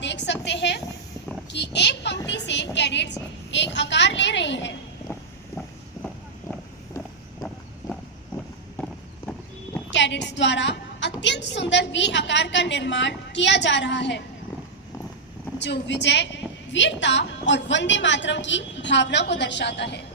देख सकते हैं कि एक पंक्ति से कैडेट्स एक आकार ले रहे हैं। कैडेट्स द्वारा अत्यंत सुंदर वी आकार का निर्माण किया जा रहा है, जो विजय, वीरता और वंदे मातरम की भावना को दर्शाता है।